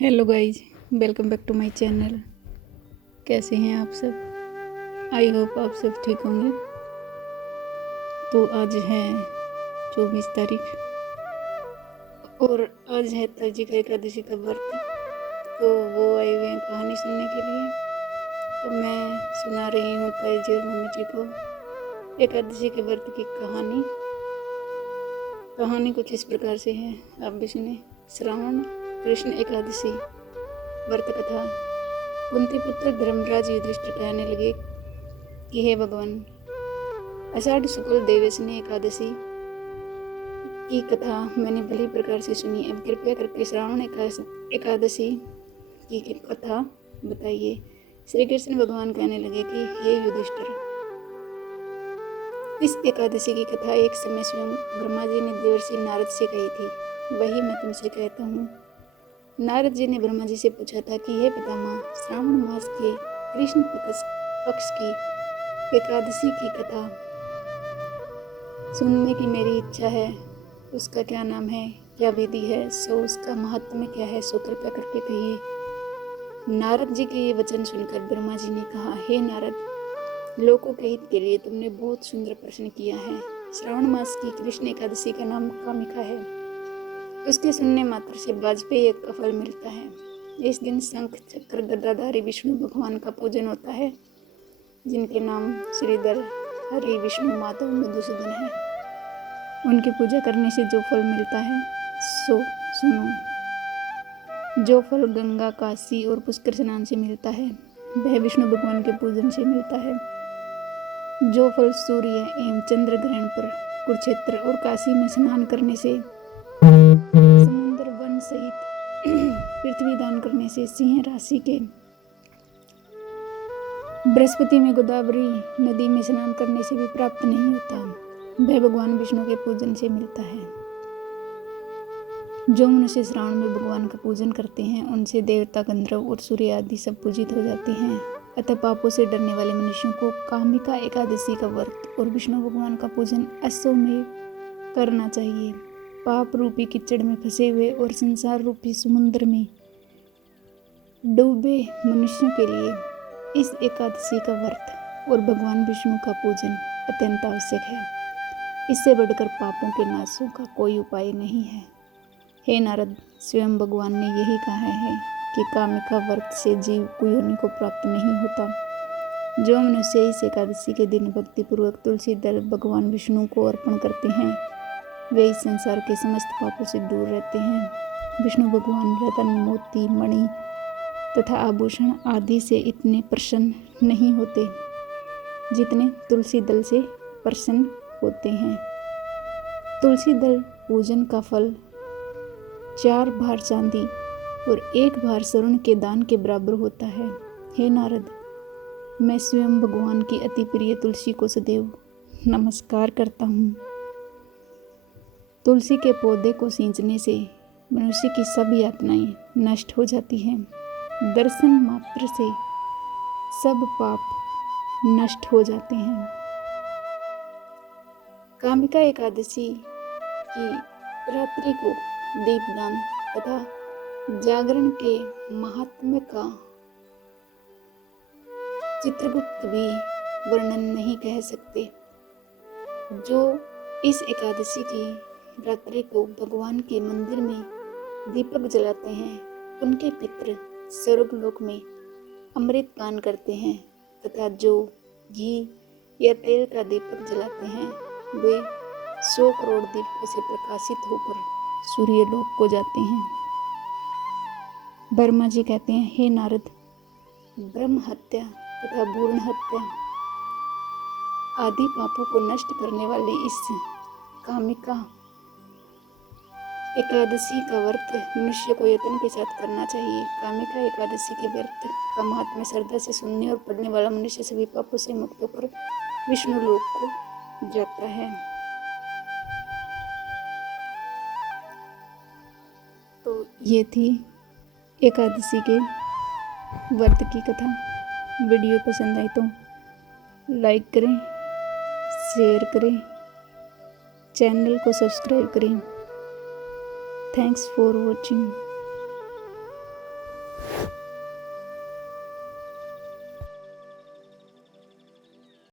Hello guys, welcome back to my channel. कैसे हैं आप सब? आई होप आप सब ठीक होंगे। तो आज है 24 तारीख और आज है तजिका एकादशी का व्रत। तो वो आए हुए हैं कहानी सुनने के लिए। तो मैं सुना रही हूँ ताई और मम्मी जी को एकादशी के व्रत की कहानी। कहानी कुछ इस प्रकार से है, आप भी सुने। श्रावण कृष्ण एकादशी व्रत कथा। कुंती पुत्र धर्मराज युधिष्ठिर कहने लगे कि हे भगवान, आषाढ़ शुक्ल देवशनी एकादशी की कथा मैंने भली प्रकार से सुनी। अब कृपया करके श्रावण एकादशी की कथा बताइए। श्री कृष्ण भगवान कहने लगे कि हे युधिष्ठिर, इस एकादशी की कथा एक समय स्वयं ब्रह्मा जी ने देवर्षि नारद से कही थी, वही मैं तुमसे कहता हूँ। नारद जी ने ब्रह्मा जी से पूछा था कि हे पितामह, श्रावण मास के कृष्ण पक्ष की एकादशी की कथा सुनने की मेरी इच्छा है। उसका क्या नाम है, क्या विधि है, सो उसका महात्म्य क्या है, सो कृपया करके कहिए। नारद जी के ये वचन सुनकर ब्रह्मा जी ने कहा, हे नारद, लोकों के हित के लिए तुमने बहुत सुंदर प्रश्न किया है। श्रावण मास की कृष्ण एकादशी का नाम कामिका है। उसके सुनने मात्र से वाजपेयी का फल मिलता है। इस दिन शंख चक्र गदाधारी विष्णु भगवान का पूजन होता है, जिनके नाम श्रीधर, हरि, विष्णु, माधव, मधुसूदन है। उनकी पूजा करने से जो फल मिलता है सो सुनो। जो फल गंगा, काशी और पुष्कर स्नान से मिलता है वह विष्णु भगवान के पूजन से मिलता है। जो फल सूर्य एवं चंद्र ग्रहण पर कुरुक्षेत्र और काशी में स्नान करने से, समुद्र वन सहित पृथ्वी दान करने से, सिंह राशि के बृहस्पति में गोदावरी नदी में स्नान करने से भी प्राप्त नहीं होता, वह भगवान विष्णु के पूजन से मिलता है। जो मनुष्य श्रावण में भगवान का पूजन करते हैं उनसे देवता, गंधर्व और सूर्य आदि सब पूजित हो जाते हैं। अतः पापों से डरने वाले मनुष्यों को कामिका एकादशी का व्रत और विष्णु भगवान का पूजन अश्वमेव करना चाहिए। पाप रूपी कीचड़ में फंसे हुए और संसार रूपी समुद्र में डूबे मनुष्यों के लिए इस एकादशी का व्रत और भगवान विष्णु का पूजन अत्यंत आवश्यक है। इससे बढ़कर पापों के नाशों का कोई उपाय नहीं है। हे नारद, स्वयं भगवान ने यही कहा है कि कामिका व्रत से जीव को योनि को प्राप्त नहीं होता। जो मनुष्य इस एकादशी के दिन भक्तिपूर्वक तुलसी दल भगवान विष्णु को अर्पण करते हैं वे इस संसार के समस्त पापों से दूर रहते हैं। विष्णु भगवान रतन, मोती, मणि तथा आभूषण आदि से इतने प्रसन्न नहीं होते जितने तुलसी दल से प्रसन्न होते हैं। तुलसी दल पूजन का फल 4 भार चांदी और 1 भार स्वर्ण के दान के बराबर होता है। हे नारद, मैं स्वयं भगवान की अति प्रिय तुलसी को सदैव नमस्कार करता हूँ। तुलसी के पौधे को सींचने से मनुष्य की सब यातनाएं नष्ट हो जाती हैं। दर्शन मात्र से सब पाप नष्ट हो जाते हैं। कामिका एकादशी की रात्रि को दीपदान तथा जागरण के महात्म्य का चित्रगुप्त भी वर्णन नहीं कह सकते। जो इस एकादशी की रात्रि को भगवान के मंदिर में दीपक जलाते हैं उनके पितृ स्वर्गलोक में अमृत पान करते हैं तथा जो घी या तेल का दीपक जलाते हैं वे 100 करोड़ दीपकों से प्रकाशित होकर सूर्यलोक को जाते हैं। ब्रह्मा जी कहते हैं, हे नारद, ब्रह्म हत्या तथा भ्रूण हत्या आदि पापों को नष्ट करने वाले इस कामिका एकादशी का व्रत मनुष्य को यत्न के साथ करना चाहिए। कामिका एकादशी के व्रत का महात्म्य श्रद्धा से सुनने और पढ़ने वाला मनुष्य सभी पापों से मुक्त होकर विष्णु लोक को जाता है। तो ये थी एकादशी के व्रत की कथा। वीडियो पसंद आई तो लाइक करें, शेयर करें, चैनल को सब्सक्राइब करें। Thanks for watching.